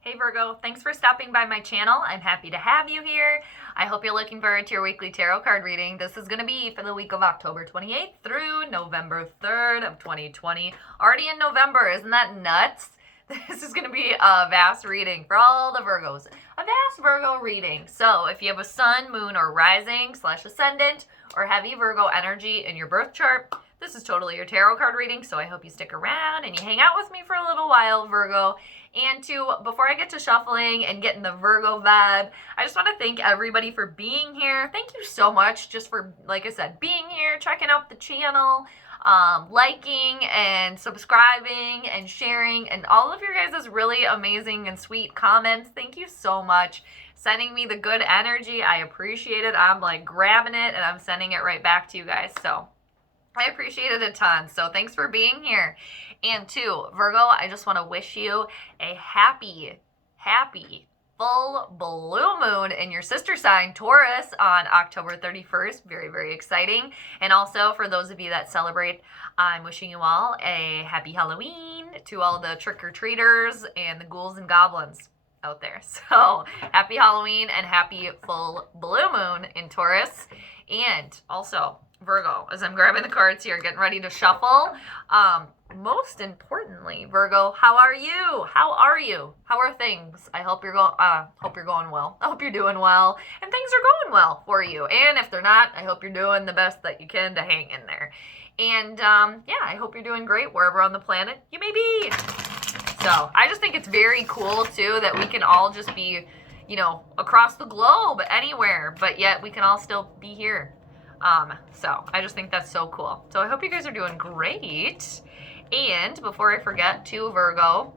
Hey Virgo, thanks for stopping by my channel. I'm happy to have you here. I hope you're looking forward to your weekly tarot card reading. This is going to be for the week of October 28th through November 3rd of 2020. Already in November, isn't that nuts? This is going to be a vast reading for all the Virgos. A vast Virgo reading. So if you have a sun, moon, or rising / ascendant or heavy Virgo energy in your birth chart, this is totally your tarot card reading. So I hope you stick around and you hang out with me for a little while, Virgo. And before I get to shuffling and getting the Virgo vibe, I just want to thank everybody for being here. Thank you so much just for, like I said, being here, checking out the channel, liking and subscribing and sharing, and all of your guys' really amazing and sweet comments. Thank you so much. Sending me the good energy. I appreciate it. I'm like grabbing it and I'm sending it right back to you guys. So I appreciate it a ton. So thanks for being here. And Virgo, I just want to wish you a happy full blue moon in your sister sign, Taurus, on October 31st. Very, very exciting. And also for those of you that celebrate, I'm wishing you all a happy Halloween to all the trick-or-treaters and the ghouls and goblins out there. So happy Halloween and happy full blue moon in Taurus. And also, Virgo, as I'm grabbing the cards here, getting ready to shuffle, most importantly, Virgo, how are you? How are you? How are things? I hope you're going well. I hope you're doing well, and things are going well for you. And if they're not, I hope you're doing the best that you can to hang in there. And yeah, I hope you're doing great wherever on the planet you may be. So I just think it's very cool too that we can all just be, across the globe, anywhere, but yet we can all still be here. So I just think that's so cool. So I hope you guys are doing great. And before I forget Virgo,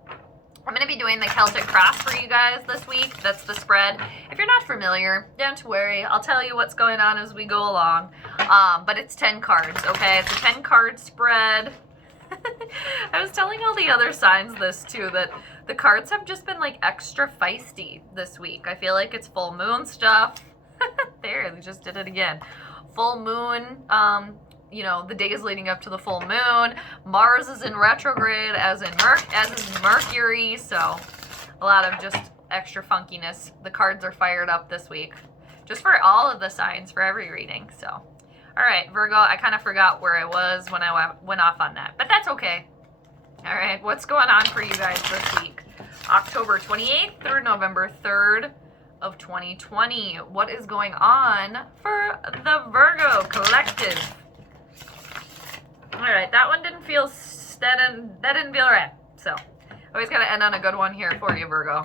I'm going to be doing the Celtic cross for you guys this week. That's the spread. If you're not familiar, don't worry. I'll tell you what's going on as we go along. But it's 10 cards, okay? It's a 10-card spread. I was telling all the other signs this too, that the cards have just been like extra feisty this week. I feel like it's full moon stuff. There, they just did it again. Full moon, the days leading up to the full moon. Mars is in retrograde, as is Mercury, so a lot of just extra funkiness. The cards are fired up this week, just for all of the signs, for every reading. So, all right, Virgo, I kind of forgot where I was when I went off on that, but that's okay. All right, what's going on for you guys this week? October 28th through November 3rd. Of 2020. What is going on for the Virgo collective? All right, that one didn't feel that didn't feel right. So always got to end on a good one here for you, Virgo.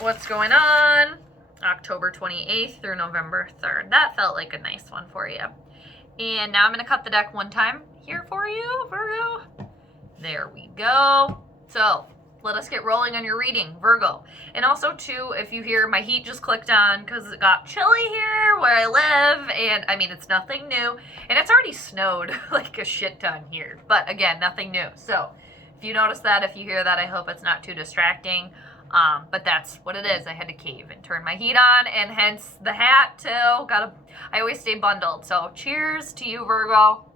What's going on? October 28th through November 3rd. That felt like a nice one for you. And now I'm going to cut the deck one time here for you, Virgo. There we go. So let us get rolling on your reading, Virgo. And also, if you hear my heat just clicked on because it got chilly here where I live, and I mean, it's nothing new, and it's already snowed like a shit ton here, but again, nothing new. So if you notice that, if you hear that, I hope it's not too distracting, but that's what it is. I had to cave and turn my heat on, and hence the hat too. I always stay bundled. So cheers to you, Virgo.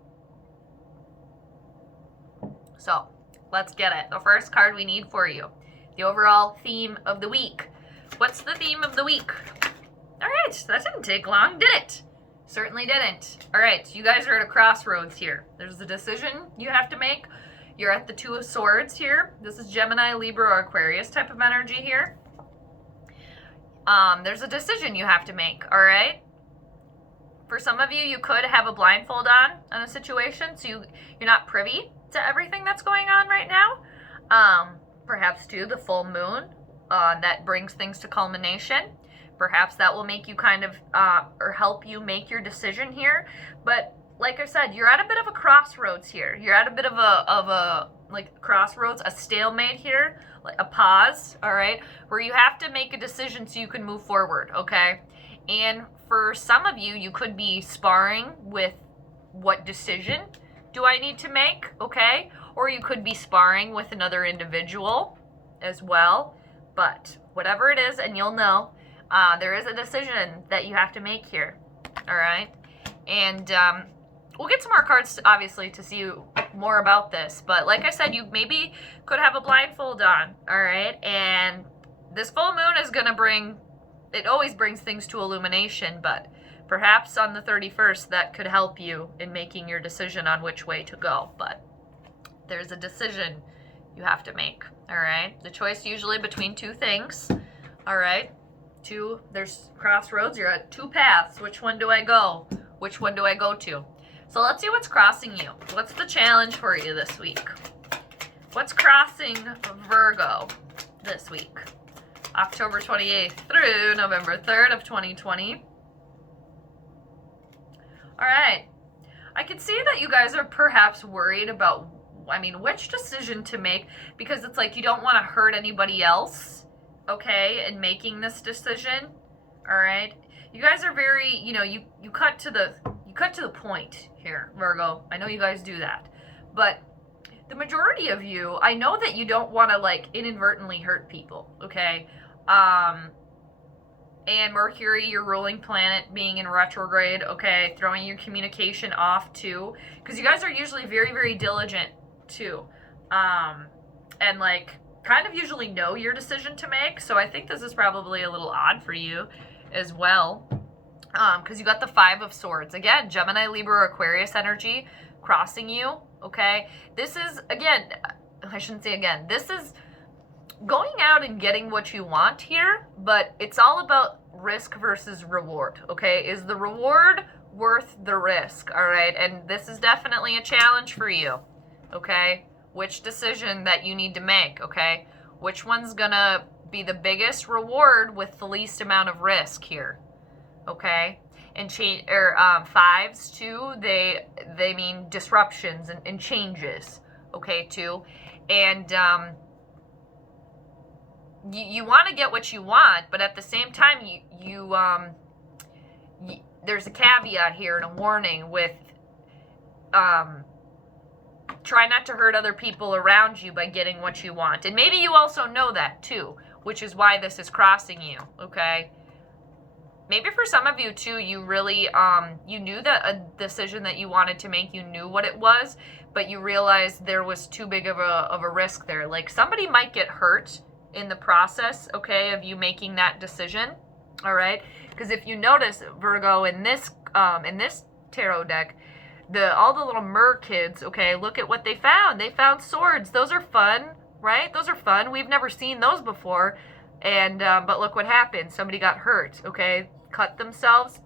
So let's get it. The first card we need for you. The overall theme of the week. What's the theme of the week? All right, that didn't take long, did it? Certainly didn't. All right, you guys are at a crossroads here. There's a decision you have to make. You're at the Two of Swords here. This is Gemini, Libra, or Aquarius type of energy here. There's a decision you have to make, all right? For some of you, you could have a blindfold on a situation, so you're not privy to everything that's going on right now. Perhaps too the full moon that brings things to culmination. Perhaps that will make you kind of or help you make your decision here. But like I said, you're at a bit of a crossroads here. You're at a bit of a crossroads, a stalemate here, like a pause, all right, where you have to make a decision so you can move forward, okay? And for some of you, you could be sparring with what decision do I need to make, okay? Or you could be sparring with another individual as well. But whatever it is, and you'll know, there is a decision that you have to make here, all right? And we'll get some more cards, obviously, to see more about this. But like I said, you maybe could have a blindfold on, all right? And this full moon is going to bring, it always brings things to illumination, but perhaps on the 31st, that could help you in making your decision on which way to go. But there's a decision you have to make, all right? The choice usually between two things, all right? There's crossroads. You're at two paths. Which one do I go? Which one do I go to? So let's see what's crossing you. What's the challenge for you this week? What's crossing Virgo this week? October 28th through November 3rd of 2020. All right. I can see that you guys are perhaps worried about, which decision to make, because it's like you don't want to hurt anybody else, okay, in making this decision. All right. You guys are very, you cut to the point here, Virgo. I know you guys do that. But the majority of you, I know that you don't want to, like, inadvertently hurt people, okay? And Mercury, your ruling planet, being in retrograde, okay, throwing your communication off too, because you guys are usually very, very diligent too, and like kind of usually know your decision to make. So I think this is probably a little odd for you as well, because you got the Five of Swords again, Gemini, Libra, Aquarius energy crossing you. Okay, this is again, I shouldn't say again, this is going out and getting what you want here, but it's all about risk versus reward, okay? Is the reward worth the risk, all right? And this is definitely a challenge for you, okay? Which decision that you need to make, okay? Which one's gonna be the biggest reward with the least amount of risk here, okay? And fives too, they mean disruptions and changes, okay, too. And you want to get what you want, but at the same time, there's a caveat here and a warning with try not to hurt other people around you by getting what you want. And maybe you also know that too, which is why this is crossing you, okay? Maybe for some of you too, you really, you knew that a decision that you wanted to make, you knew what it was, but you realized there was too big of a risk there. Like somebody might get hurt in the process, okay, of you making that decision, all right? Because if you notice, Virgo, in this tarot deck, all the little mer kids, okay, look at what they found. They found swords. Those are fun, right? Those are fun. We've never seen those before. And but look what happened. Somebody got hurt, okay, cut themselves.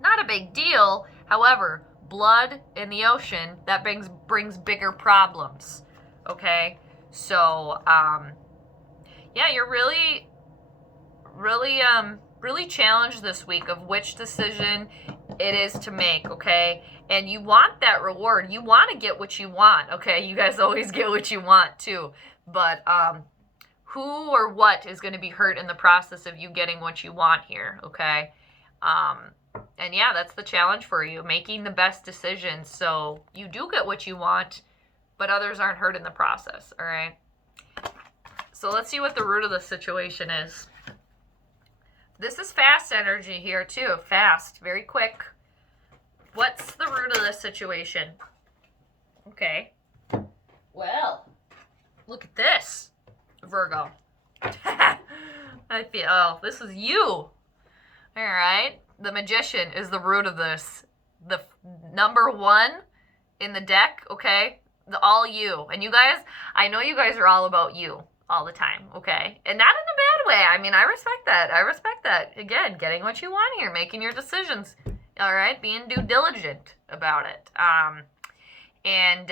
Not a big deal. However, blood in the ocean, that brings bigger problems, okay? So yeah, you're really challenged this week of which decision it is to make, okay? And you want that reward. You want to get what you want, okay? You guys always get what you want too. But who or what is going to be hurt in the process of you getting what you want here, okay? And yeah, that's the challenge for you, making the best decisions so you do get what you want, but others aren't hurt in the process, all right? So let's see what the root of the situation is. This is fast energy here too. Fast, very quick. What's the root of this situation? Okay. Well, look at this, Virgo. I feel, oh, this is you. All right. The Magician is the root of this. The number one in the deck, okay? All you. And you guys, I know you guys are all about you all the time, okay? And not in a bad way. I mean, I respect that. I respect that. Again, getting what you want here, making your decisions, all right? Being due diligent about it. And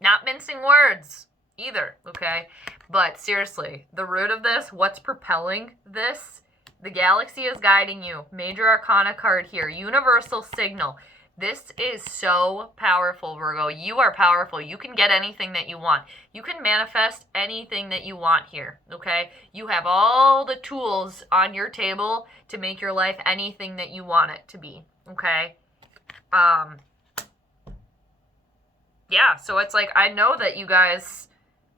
not mincing words either, okay? But seriously, the root of this, what's propelling this? The galaxy is guiding you. Major Arcana card here. Universal signal. This is so powerful, Virgo. You are powerful. You can get anything that you want. You can manifest anything that you want here, okay? You have all the tools on your table to make your life anything that you want it to be, okay? Yeah, so it's like, I know that you guys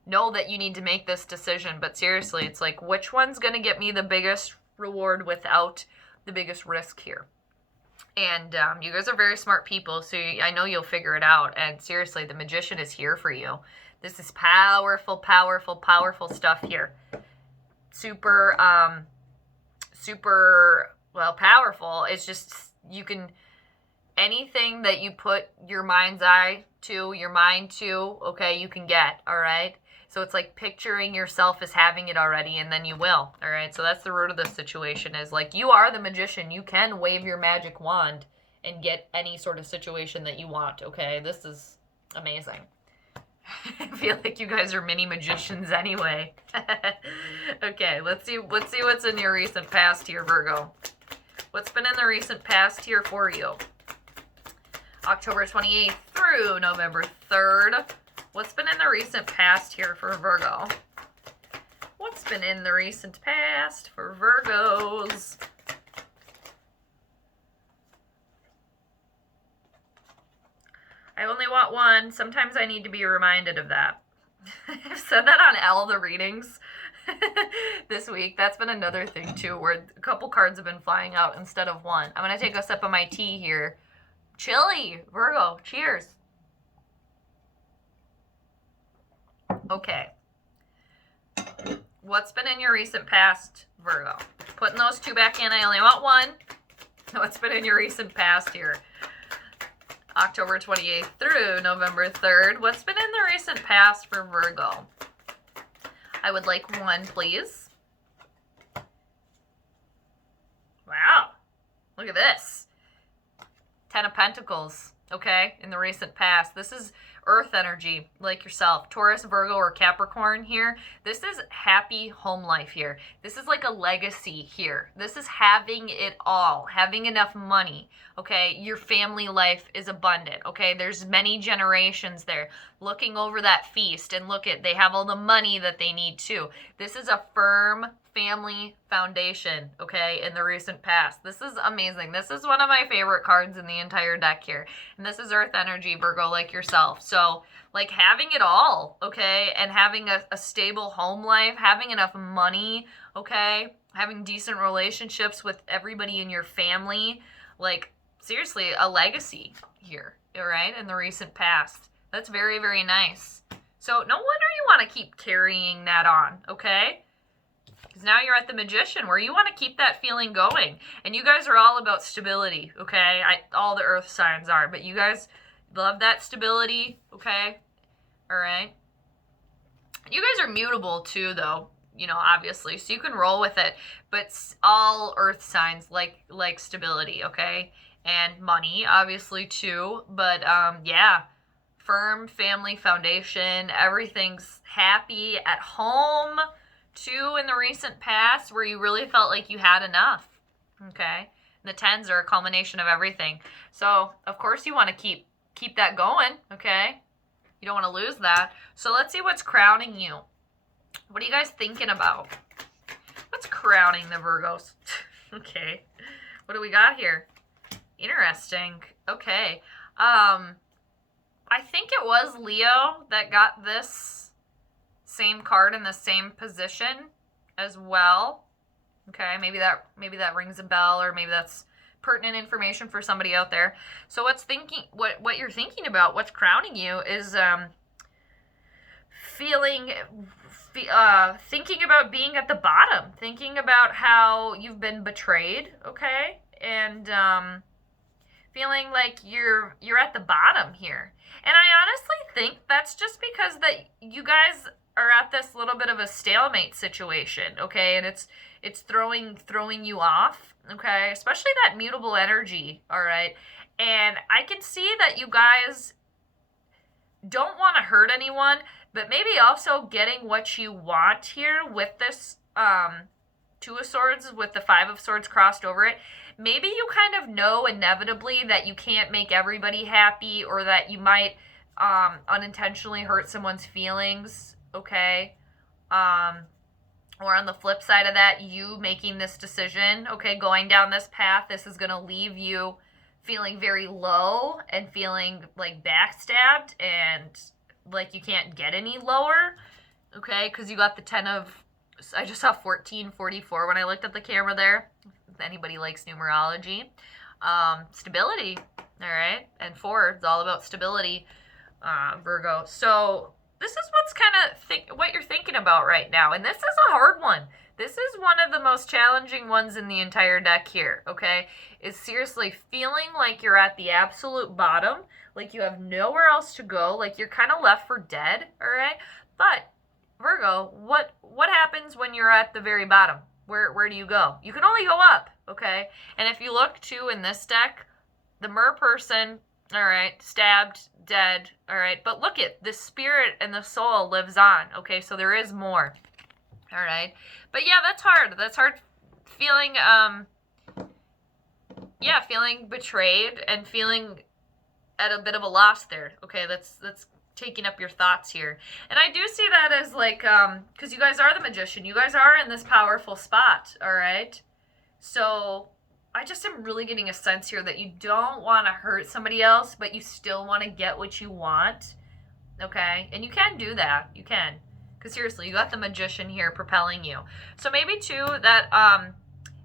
know that you need to make this decision, but seriously, it's like, which one's going to get me the biggest reward without the biggest risk here? And you guys are very smart people, so I know you'll figure it out. And seriously, the Magician is here for you. This is powerful, powerful, powerful stuff here. Super, super, well, powerful. It's just, you can, anything that you put your mind's eye to, your mind to, okay, you can get, all right? So it's like picturing yourself as having it already, and then you will, all right? So that's the root of the situation, is like, you are the magician. You can wave your magic wand and get any sort of situation that you want, okay? This is amazing. I feel like you guys are mini magicians anyway. Okay, let's see what's in your recent past here, Virgo. What's been in the recent past here for you? October 28th through November 3rd. What's been in the recent past here for Virgo? What's been in the recent past for Virgos? I only want one. Sometimes I need to be reminded of that. I've said that on all the readings this week. That's been another thing too, where a couple cards have been flying out instead of one. I'm going to take a sip of my tea here. Chilly, Virgo. Cheers. Okay. What's been in your recent past, Virgo? Putting those two back in. I only want one. What's been in your recent past here? October 28th through November 3rd. What's been in the recent past for Virgo? I would like one, please. Wow. Look at this. 10 of Pentacles, okay, in the recent past. This is earth energy, like yourself. Taurus, Virgo, or Capricorn here. This is happy home life here. This is like a legacy here. This is having it all, having enough money, okay? Your family life is abundant, okay? There's many generations there looking over that feast, and look at, they have all the money that they need too. This is a firm family foundation, okay, in the recent past. This is amazing. This is one of my favorite cards in the entire deck here. And this is earth energy, Virgo, like yourself. So, like, having it all, okay, and having a stable home life, having enough money, okay, having decent relationships with everybody in your family, like, seriously, a legacy here, all right, in the recent past. That's very, very nice. So, no wonder you want to keep carrying that on, okay? Because now you're at the Magician, where you want to keep that feeling going. And you guys are all about stability, okay? All the earth signs are, but you guys love that stability, okay? All right? You guys are mutable too, though, you know, obviously, so you can roll with it. But all earth signs like stability, okay? And money, obviously, too. But, yeah, firm family foundation. Everything's happy at home. Two in the recent past where you really felt like you had enough, okay? And the 10s are a culmination of everything. So, of course, you want to keep that going, okay? You don't want to lose that. So let's see what's crowning you. What are you guys thinking about? What's crowning the Virgos? Okay. What do we got here? Interesting. Okay. I think it was Leo that got this same card in the same position as well. Okay, maybe that rings a bell, or maybe that's pertinent information for somebody out there. So what you're thinking about, what's crowning you, is thinking about being at the bottom, thinking about how you've been betrayed, okay, and feeling like you're at the bottom here. And I honestly think that's just because that you guys are at this little bit of a stalemate situation, okay? And it's throwing you off, okay? Especially that mutable energy, all right? And I can see that you guys don't want to hurt anyone, but maybe also getting what you want here with this Two of Swords with the Five of Swords crossed over it. Maybe you kind of know inevitably that you can't make everybody happy, or that you might unintentionally hurt someone's feelings, okay? Or on the flip side of that, you making this decision, okay, going down this path, this is going to leave you feeling very low and feeling like backstabbed and like you can't get any lower, okay? Because you got the 10 of, I just saw 1444 when I looked at the camera there, if anybody likes numerology. Stability, all right? And 4 is all about stability, Virgo. So this is what's kind of what you're thinking about right now. And this is a hard one. This is one of the most challenging ones in the entire deck here, okay? Is seriously feeling like you're at the absolute bottom, like you have nowhere else to go, like you're kind of left for dead, all right? But Virgo, what happens when you're at the very bottom? Where do you go? You can only go up, okay? And if you look too in this deck, the mer person, all right, stabbed, dead, all right? But look at the spirit and the soul lives on, okay? So there is more. All right. But yeah, that's hard. That's hard feeling, feeling betrayed and feeling at a bit of a loss there. Okay, that's taking up your thoughts here. And I do see that as like, because you guys are the magician. You guys are in this powerful spot, all right? So I just am really getting a sense here that you don't want to hurt somebody else, but you still want to get what you want, okay? And you can do that. You can. Because seriously, you got the magician here propelling you. So maybe too that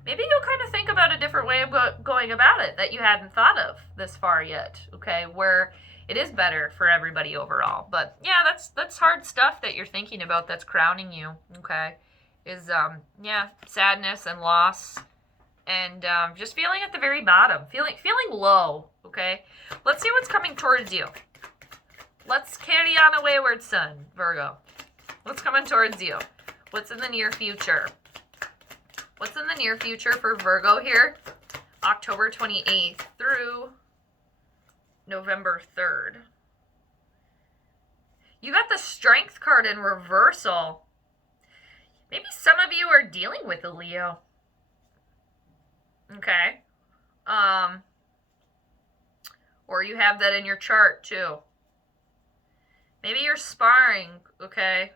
maybe you'll kind of think about a different way of going about it that you hadn't thought of this far yet. Okay, where it is better for everybody overall. But yeah, that's hard stuff that you're thinking about. That's crowning you. Okay, is sadness and loss, and just feeling at the very bottom, feeling low. Okay, let's see what's coming towards you. Let's carry on a wayward son, Virgo. What's coming towards you? What's in the near future? What's in the near future for Virgo here? October 28th through November 3rd. You got the Strength card in reversal. Maybe some of you are dealing with a Leo. Okay. Or you have that in your chart too. Maybe you're sparring, okay,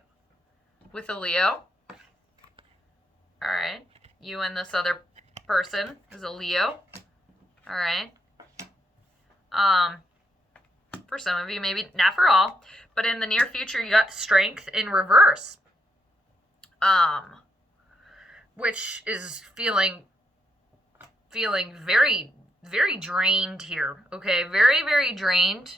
with a Leo. All right. You and this other person is a Leo. All right. For some of you, maybe not for all, but in the near future, you got Strength in reverse. Which is feeling very, very drained here. Okay. Very, very drained.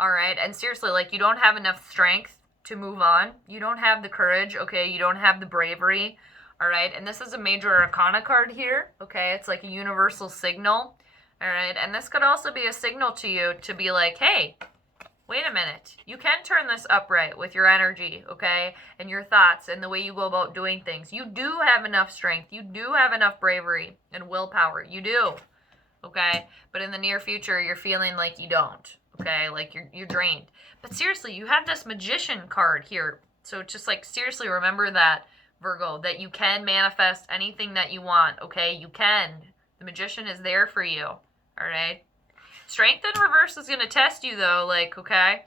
All right. And seriously, like you don't have enough strength to move on. You don't have the courage, okay? You don't have the bravery, all right? And this is a major arcana card here, okay? It's like a universal signal, all right? And this could also be a signal to you to be like, hey, wait a minute. You can turn this upright with your energy, okay? And your thoughts and the way you go about doing things. You do have enough strength. You do have enough bravery and willpower. You do, okay? But in the near future, you're feeling like you don't. Okay, like you're drained. But seriously, you have this magician card here. So just like seriously remember that, Virgo, that you can manifest anything that you want, okay? You can. The magician is there for you, all right? Strength in reverse is going to test you though, like, okay?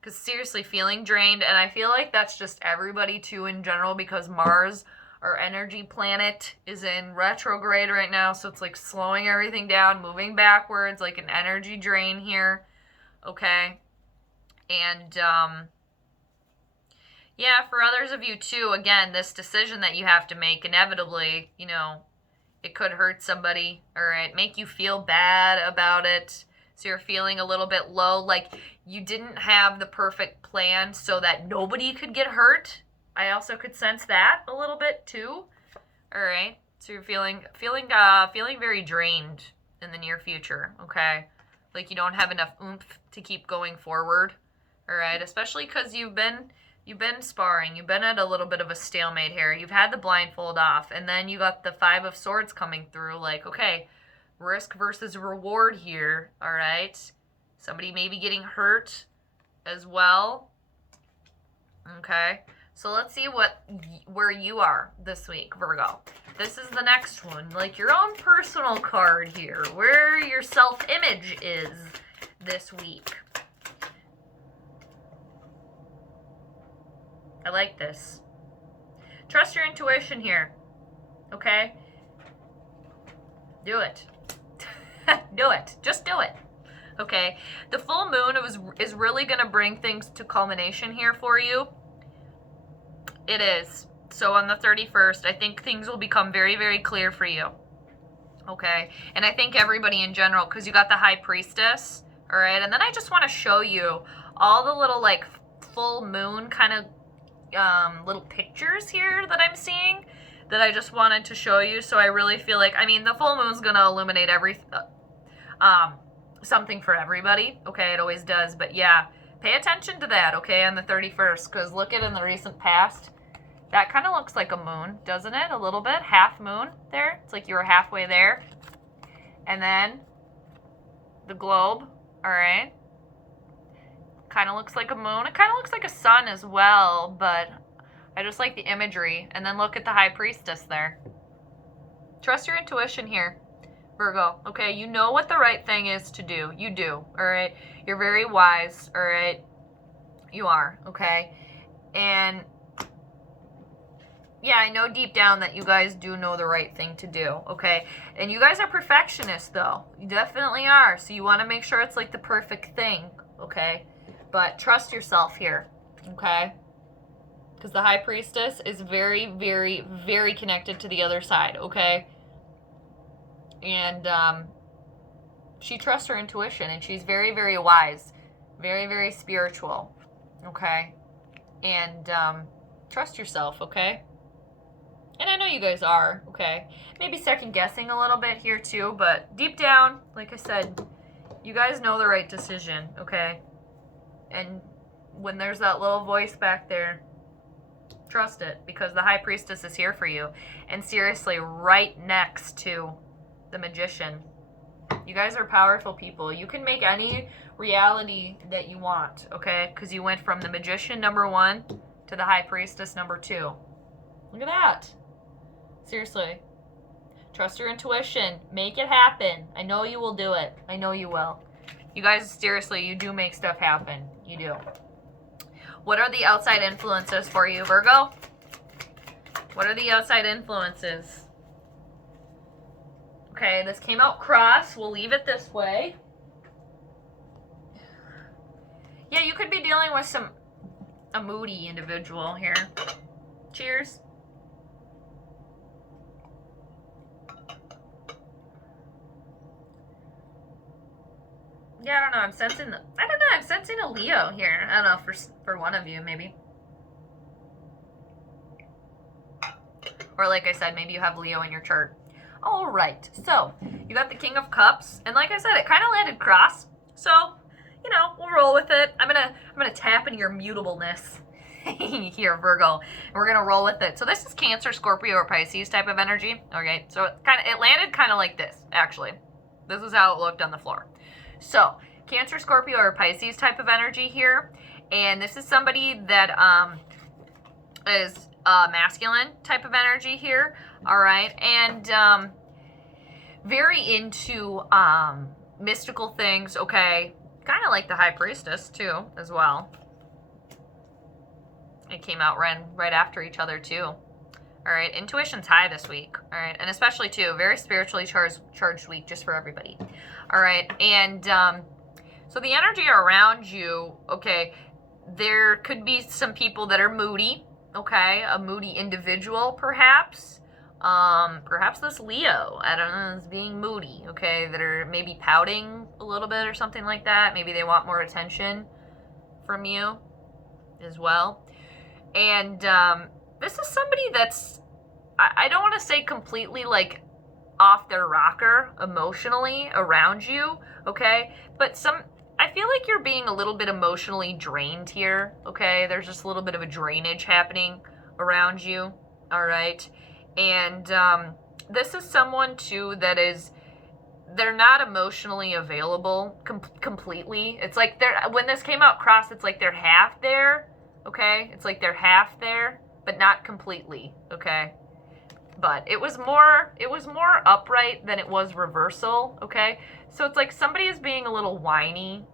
Because seriously, feeling drained. And I feel like that's just everybody too in general because Mars, our energy planet, is in retrograde right now. So it's like slowing everything down, moving backwards, like an energy drain here. Okay, and for others of you too, again, this decision that you have to make, inevitably, you know, it could hurt somebody, all right, make you feel bad about it, so you're feeling a little bit low, like you didn't have the perfect plan so that nobody could get hurt. I also could sense that a little bit too, all right, so you're feeling very drained in the near future, okay? Like you don't have enough oomph to keep going forward, all right? Especially because you've been sparring. You've been at a little bit of a stalemate here. You've had the blindfold off, and then you got the 5 of Swords coming through. Like, okay, risk versus reward here, all right? Somebody may be getting hurt as well, okay? So let's see where you are this week, Virgo. This is the next one, like your own personal card here, where your self-image is this week. I like this. Trust your intuition here, okay? Do it. Do it. Just do it, okay? The full moon is really going to bring things to culmination here for you. It is. So on the 31st, I think things will become very, very clear for you. okay? And I think everybody in general, because you got the High Priestess, all right? And then I just want to show you all the little, like, full moon kind of little pictures here that I'm seeing that I just wanted to show you. So I really feel like, I mean, the full moon's going to illuminate something for everybody, okay? It always does. But yeah, pay attention to that, okay, on the 31st, because look at in the recent past, that kind of looks like a moon, doesn't it? A little bit, half moon there. It's like you were halfway there. And then the globe, all right, kind of looks like a moon. It kind of looks like a sun as well, but I just like the imagery. And then look at the High Priestess there. Trust your intuition here, Virgo, okay? You know what the right thing is to do. You do, all right? You're very wise, all right? You are, okay? And yeah, I know deep down that you guys do know the right thing to do, okay? And you guys are perfectionists, though. You definitely are. So you want to make sure it's like the perfect thing, okay? But trust yourself here, okay? Because the High Priestess is very, very, very connected to the other side, okay? And she trusts her intuition, and she's very, very wise, very, very spiritual, okay? And trust yourself, okay? And I know you guys are, okay? Maybe second guessing a little bit here too, but deep down, like I said, you guys know the right decision, okay? And when there's that little voice back there, trust it, because the High Priestess is here for you. And seriously, right next to the Magician. You guys are powerful people. You can make any reality that you want, okay? Because you went from the Magician #1 to the High Priestess #2. Look at that. Seriously. Trust your intuition. Make it happen. I know you will do it. I know you will. You guys, seriously, you do make stuff happen. You do. What are the outside influences for you, Virgo? What are the outside influences? Okay, this came out cross. We'll leave it this way. Yeah, you could be dealing with a moody individual here. Cheers. Yeah, I don't know. I'm sensing a Leo here. I don't know, for one of you, maybe. Or like I said, maybe you have Leo in your chart. All right. So, you got the King of Cups, and like I said, it kind of landed cross. So, you know, we'll roll with it. I'm going to tap into your mutableness here, Virgo. And we're going to roll with it. So, this is Cancer, Scorpio, or Pisces type of energy. Okay? So, it landed kind of like this, actually. This is how it looked on the floor. So, Cancer, Scorpio, or Pisces type of energy here. And this is somebody that is masculine type of energy here. All right. And very into mystical things. Okay. Kind of like the High Priestess, too, as well. It came out right after each other, too. All right. Intuition's high this week. All right. And especially, too, very spiritually charged week just for everybody. All right. And so the energy around you, okay, there could be some people that are moody, okay, a moody individual perhaps. Perhaps this Leo, I don't know, is being moody, okay, that are maybe pouting a little bit or something like that. Maybe they want more attention from you as well. And this is somebody that's, I don't want to say completely like off their rocker emotionally around you, okay? But I feel like you're being a little bit emotionally drained here, okay? There's just a little bit of a drainage happening around you, all right? And this is someone, too, that they're not emotionally available completely. It's like when this came out cross, it's like they're half there, okay? It's like they're half there, but not completely, okay? But it was more upright than it was reversal, okay? So it's like somebody is being a little whiny,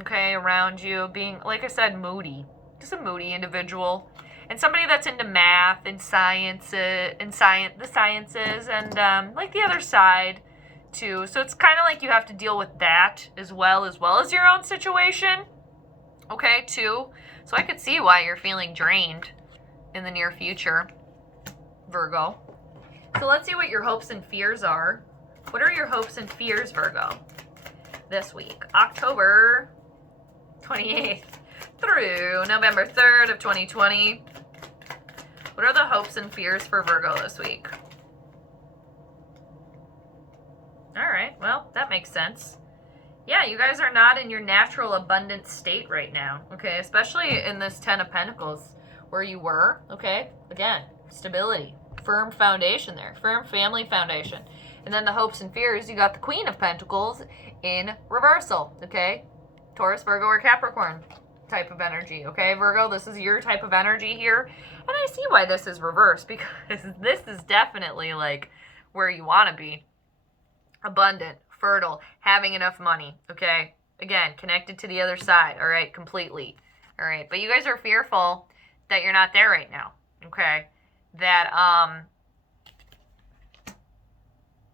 okay, around you, being, like I said, moody. Just a moody individual. And somebody that's into math and the sciences, and like the other side, too. So it's kind of like you have to deal with that as well as your own situation, okay, too. So I could see why you're feeling drained in the near future, Virgo. So let's see what your hopes and fears are What are your hopes and fears, Virgo, this week? October 28th through November 3rd of 2020. What are the hopes and fears for Virgo this week? All right, well, that makes sense. Yeah, you guys are not in your natural abundant state right now, okay? Especially in this 10 of Pentacles where you were, okay? Again, stability, firm foundation there, firm family foundation. And then the hopes and fears, you got the Queen of Pentacles in reversal, okay? Taurus, Virgo, or Capricorn type of energy, okay? Virgo, this is your type of energy here. And I see why this is reversed, because this is definitely like where you want to be. Abundant, fertile, having enough money, okay? Again, connected to the other side, all right? Completely, all right? But you guys are fearful that you're not there right now, okay? That,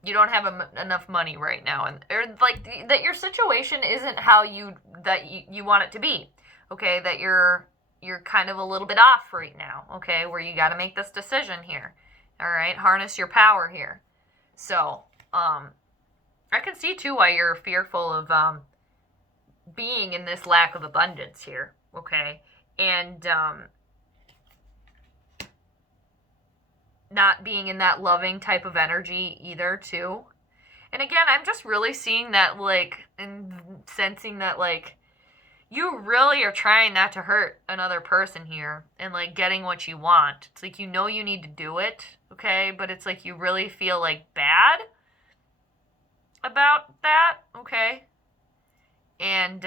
you don't have enough money right now, and or like that your situation isn't how you want it to be, okay? That you're kind of a little bit off right now, okay? Where you got to make this decision here, all right? Harness your power here. So, I can see, too, why you're fearful of being in this lack of abundance here, okay? And not being in that loving type of energy either, too. And again, I'm just really seeing that, like, and sensing that, like, you really are trying not to hurt another person here and, like, getting what you want. It's like you know you need to do it, okay? But it's like you really feel, like, bad about that, okay? And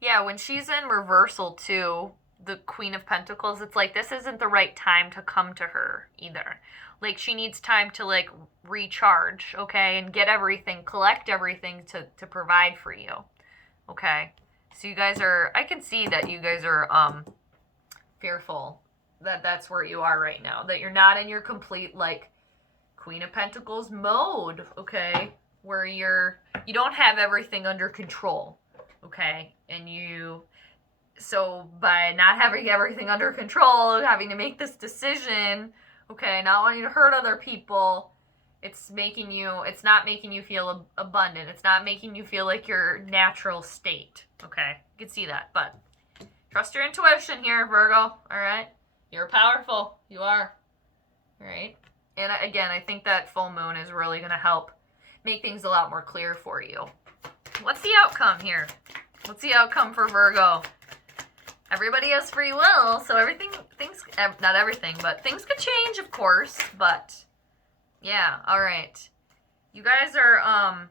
yeah, when she's in reversal too, the Queen of Pentacles, it's like this isn't the right time to come to her either. Like she needs time to like recharge, okay, and get everything, collect everything to provide for you, okay? So you guys are, I can see that you guys are fearful that that's where you are right now, that you're not in your complete like Queen of Pentacles mode, okay, where you don't have everything under control, okay, and so by not having everything under control, having to make this decision, okay, not wanting to hurt other people, it's not making you feel abundant, it's not making you feel like your natural state, okay, you can see that, but trust your intuition here, Virgo, all right, you're powerful, you are, all right. And again, I think that full moon is really going to help make things a lot more clear for you. What's the outcome here? What's the outcome for Virgo? Everybody has free will, so not everything, but things could change, of course. But yeah, all right. You guys are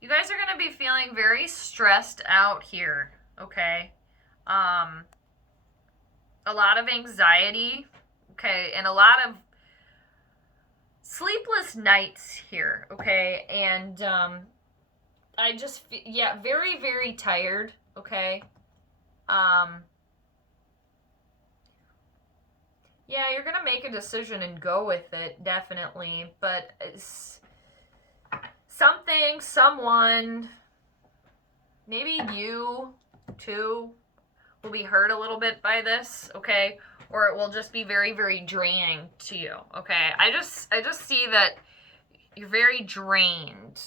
going to be feeling very stressed out here, okay? A lot of anxiety, okay, and a lot of sleepless nights here, okay, and I just, yeah, very, very tired, okay, yeah, you're gonna make a decision and go with it, definitely, but someone, maybe you, too, will be hurt a little bit by this, okay, or it will just be very, very draining to you, okay? I just see that you're very drained,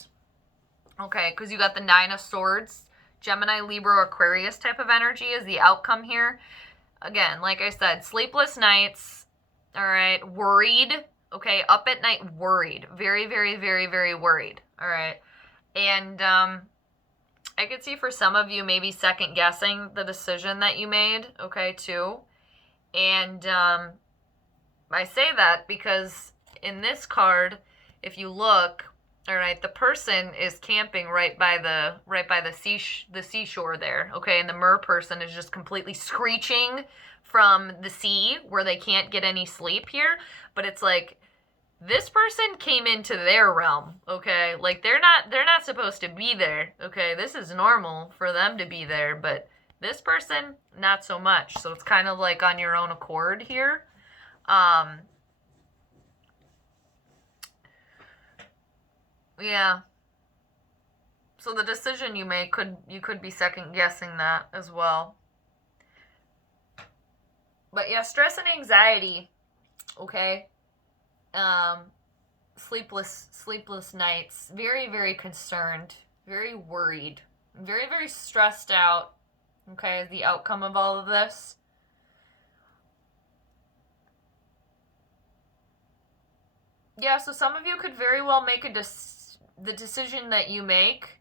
okay? Because you got the 9 of Swords, Gemini, Libra, Aquarius type of energy is the outcome here. Again, like I said, sleepless nights, all right? Worried, okay? Up at night, worried. Very, very, very, very worried, all right? And I could see for some of you maybe second guessing the decision that you made, okay, too. And I say that because in this card, if you look, all right, the person is camping right by the seashore there, okay, and the mer person is just completely screeching from the sea where they can't get any sleep here. But it's like this person came into their realm, okay, like they're not supposed to be there, okay. This is normal for them to be there, but this person, not so much. So it's kind of like on your own accord here. Yeah. So the decision you make you could be second guessing that as well. But yeah, stress and anxiety, okay? sleepless nights, very, very concerned, very worried, very, very stressed out, okay, the outcome of all of this. Yeah, so some of you could very well make the decision that you make.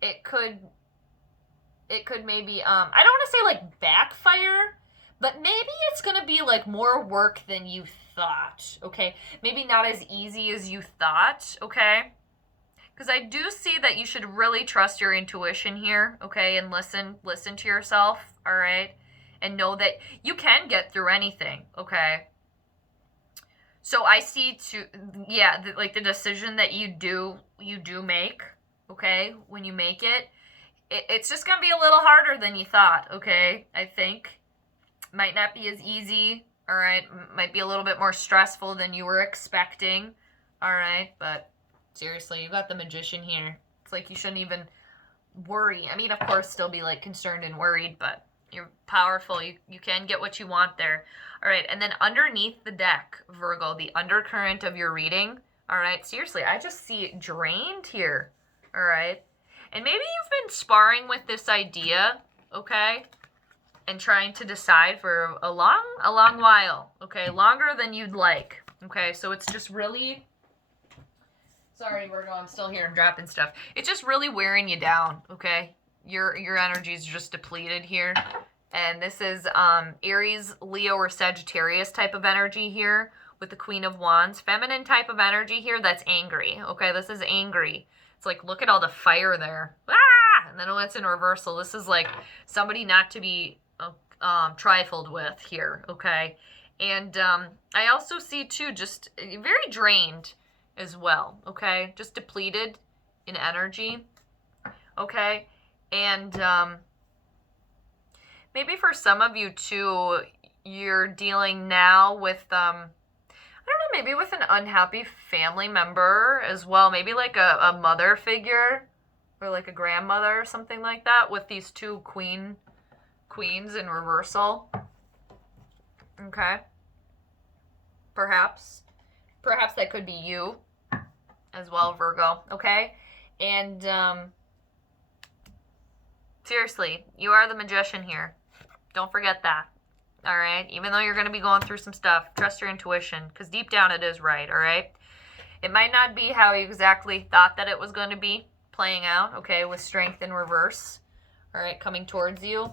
It could maybe, I don't want to say like backfire, but maybe it's going to be like more work than you thought, okay? Maybe not as easy as you thought, okay? Because I do see that you should really trust your intuition here, okay? And listen to yourself, all right? And know that you can get through anything, okay? So I see like the decision that you do make, okay? When you make it, it's just going to be a little harder than you thought, okay? I think. Might not be as easy, all right? Might be a little bit more stressful than you were expecting, all right? But seriously, you got the Magician here. It's like you shouldn't even worry. I mean, of course, still be like concerned and worried, but you're powerful. You can get what you want there. All right, and then underneath the deck, Virgo, the undercurrent of your reading, all right? Seriously, I just see it drained here, all right? And maybe you've been sparring with this idea, okay? And trying to decide for a long while, okay? Longer than you'd like, okay? So it's just really, sorry, Virgo, I'm still here. I'm dropping stuff. It's just really wearing you down, okay? Your energy is just depleted here. And this is Aries, Leo, or Sagittarius type of energy here with the Queen of Wands. Feminine type of energy here that's angry, okay? This is angry. It's like, look at all the fire there. Ah! And then it's in reversal. This is like somebody not to be trifled with here, okay? And I also see, too, just very drained as well, okay? Just depleted in energy, okay? And maybe for some of you, too, you're dealing now with, I don't know, maybe with an unhappy family member as well. Maybe like a mother figure or like a grandmother or something like that with these two queens in reversal. Okay. Perhaps that could be you as well, Virgo. Okay. And seriously, you are the Magician here. Don't forget that. All right? Even though you're going to be going through some stuff, trust your intuition, because deep down it is right, all right? It might not be how you exactly thought that it was going to be playing out, okay, with Strength in reverse, all right, coming towards you.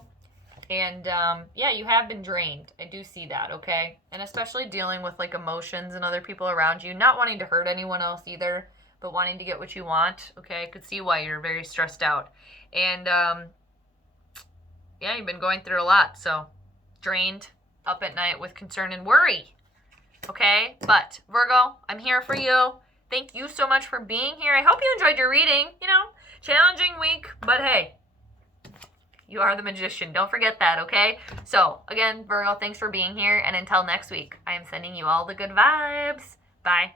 And, yeah, you have been drained. I do see that, okay? And especially dealing with, like, emotions and other people around you, not wanting to hurt anyone else either, but wanting to get what you want, okay? I could see why you're very stressed out. And, yeah, you've been going through a lot, so drained, up at night with concern and worry, okay? But, Virgo, I'm here for you. Thank you so much for being here. I hope you enjoyed your reading. You know, challenging week, but hey, you are the Magician. Don't forget that, okay? So, again, Virgo, thanks for being here, and until next week, I am sending you all the good vibes. Bye.